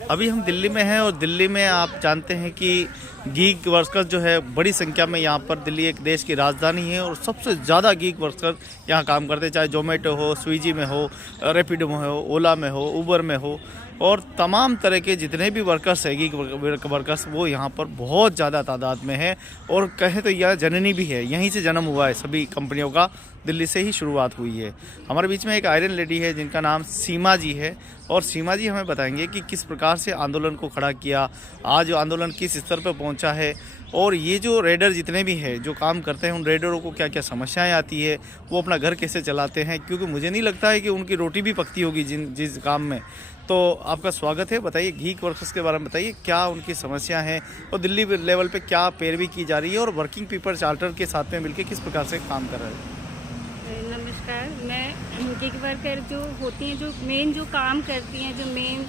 अभी हम दिल्ली में हैं और दिल्ली में आप जानते हैं कि गीग वर्कर्स जो है बड़ी संख्या में यहाँ पर, दिल्ली एक देश की राजधानी है और सबसे ज़्यादा गीग वर्कर्स यहाँ काम करते हैं, चाहे जोमेटो हो, स्विगी में हो, रैपिडो में हो, ओला में हो, उबर में हो, और तमाम तरह के जितने भी वर्कर्स हैं, गीग वर्कर्स, वो यहाँ पर बहुत ज़्यादा तादाद में है। और कहें तो यह जननी भी है, यहीं से जन्म हुआ है सभी कंपनियों का, दिल्ली से ही शुरुआत हुई है। हमारे बीच में एक आयरन लेडी है जिनका नाम सीमा जी है, और सीमा जी हमें बताएंगे कि किस प्रकार से आंदोलन को खड़ा किया, आज आंदोलन किस स्तर पर पहुंचा है, और ये जो रेडर जितने भी हैं जो काम करते हैं उन रेडरों को क्या क्या समस्याएं आती है, वो अपना घर कैसे चलाते हैं, क्योंकि मुझे नहीं लगता है कि उनकी रोटी भी पकती होगी जिस काम में। तो आपका स्वागत है, बताइए गीग वर्कर्स के बारे में बताइए, क्या उनकी समस्या है और दिल्ली लेवल पे क्या पैरवी की जा रही है, और वर्किंग पीपल चार्टर के साथ में मिलकर किस प्रकार से काम कर रहे हैं। नमस्कार, मैं गिग वर्कर जो होती हैं, जो मेन जो काम करती हैं, जो मेन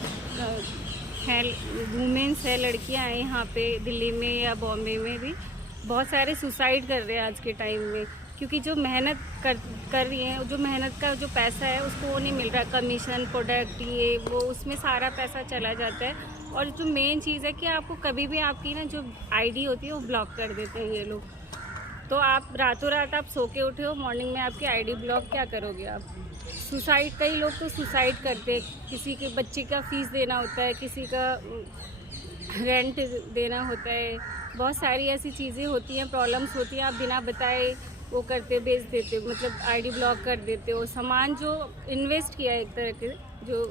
है वुमेन्स है, लड़कियां हैं यहाँ पे दिल्ली में या बॉम्बे में भी बहुत सारे सुसाइड कर रहे हैं आज के टाइम में, क्योंकि जो मेहनत कर रही हैं, जो मेहनत का जो पैसा है उसको वो नहीं मिल रहा, कमीशन, प्रोडक्ट, ये वो, उसमें सारा पैसा चला जाता है। और जो मेन चीज़ है कि आपको कभी भी आपकी ना जो आईडी होती है वो ब्लॉक कर देते हैं ये लोग। तो आप रातों रात आप सो के उठे हो, मॉर्निंग में आपकी आईडी ब्लॉक, क्या करोगे आप? सुसाइड, कई लोग तो सुसाइड करते हैं, किसी के बच्चे का फीस देना होता है, किसी का रेंट देना होता है, बहुत सारी ऐसी चीज़ें होती हैं, प्रॉब्लम्स होती हैं, आप बिना बताए वो करते, बेच देते, मतलब आईडी ब्लॉक कर देते हो। सामान जो इन्वेस्ट किया है एक तरह के, जो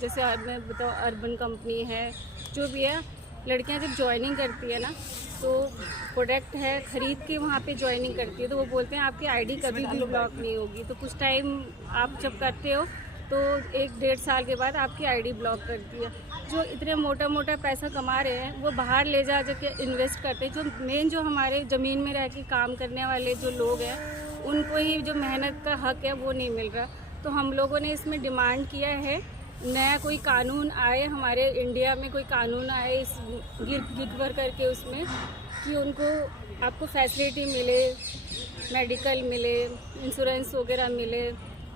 जैसे मैं बताऊँ अर्बन कंपनी है, जो भी है, लड़कियां जब ज्वाइनिंग करती है ना, तो प्रोडक्ट है खरीद के वहाँ पे ज्वाइनिंग करती है, तो वो बोलते हैं आपकी आईडी कभी भी ब्लॉक नहीं होगी। तो कुछ टाइम आप जब करते हो तो 1-1.5 साल के बाद आपकी आईडी ब्लॉक करती है। जो इतने मोटा मोटा पैसा कमा रहे हैं वो बाहर ले जा के इन्वेस्ट करते हैं। जो मेन जो हमारे ज़मीन में रह के काम करने वाले जो लोग हैं, उनको ही जो मेहनत का हक है वो नहीं मिल रहा। तो हम लोगों ने इसमें डिमांड किया है, नया कोई कानून आए, हमारे इंडिया में कोई कानून आए इस गिग वर्कर के उसमें, कि उनको आपको फैसिलिटी मिले, मेडिकल मिले, इंश्योरेंस वगैरह मिले।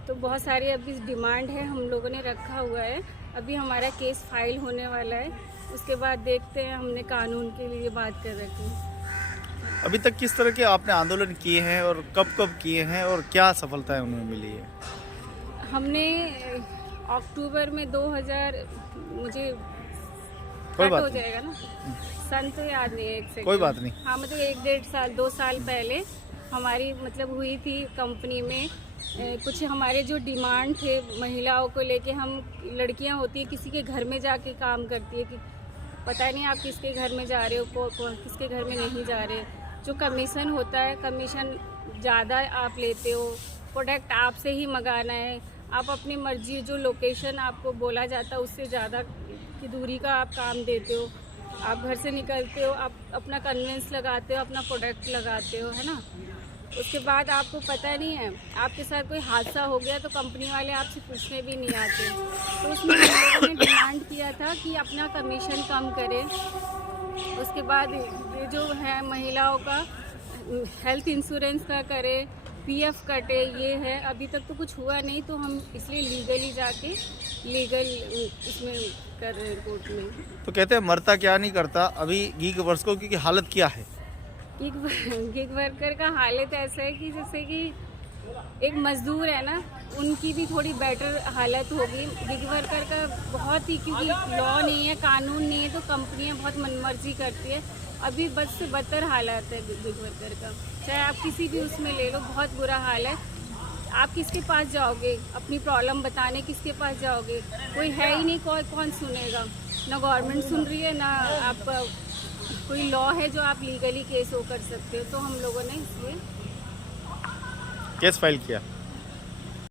तो बहुत सारी अभी डिमांड है, हम लोगों ने रखा हुआ है। अभी हमारा केस फाइल होने वाला है, उसके बाद देखते हैं, हमने कानून के लिए बात कर रखी है। अभी तक किस तरह के आपने आंदोलन किए हैं और कब कब किए हैं और क्या सफलताएं उनमें मिली है? हमने अक्टूबर में 2000, मुझे कोई बात हो जाएगा ना, सन तो याद नहीं है, एक सेकंड, कोई बात नहीं, हाँ, मतलब 1-1.5 साल 2 साल पहले हमारी मतलब हुई थी कंपनी में कुछ हमारे जो डिमांड थे महिलाओं को लेके। हम लड़कियां होती है, किसी के घर में जाके काम करती है, कि पता नहीं आप किसके घर में जा रहे हो, किसके घर में नहीं जा रहे। जो कमीशन होता है, कमीशन ज़्यादा आप लेते हो, प्रोडक्ट आपसे ही मंगाना है, आप अपनी मर्जी, जो लोकेशन आपको बोला जाता है उससे ज़्यादा की दूरी का आप काम देते हो। आप घर से निकलते हो, आप अपना कन्वेंस लगाते हो, अपना प्रोडक्ट लगाते हो, है ना। उसके बाद आपको पता नहीं है, आपके साथ कोई हादसा हो गया तो कंपनी वाले आपसे पूछने भी नहीं आते। तो उसमें हम लोगों ने डिमांड किया था कि अपना कमीशन कम करें। उसके बाद ये जो है महिलाओं का हेल्थ इंश्योरेंस का करे, पीएफ कटे, ये है। अभी तक तो कुछ हुआ नहीं, तो हम इसलिए लीगली जाके लीगल इसमें कर रहे हैं कोर्ट में। तो कहते हैं मरता क्या नहीं करता, अभी गीग वर्कर्स की हालत क्या है? गिग वर्कर का हालत ऐसा है कि जैसे कि एक मजदूर है ना, उनकी भी थोड़ी बेटर हालत होगी। गिग वर्कर का बहुत ही, क्योंकि लॉ नहीं है, कानून नहीं है, तो कंपनियां बहुत मनमर्जी करती है। अभी बद से बदतर हालत है गिग वर्कर का, चाहे आप किसी भी उसमें ले लो, बहुत बुरा हाल है। आप किसके पास जाओगे अपनी प्रॉब्लम बताने, किसके पास जाओगे? कोई है ही नहीं, कौन सुनेगा? ना गवर्नमेंट सुन रही है, ना आप कोई लॉ है जो आप लीगली केस वो कर सकते हो। तो हम लोगों ने इसलिए केस फाइल किया।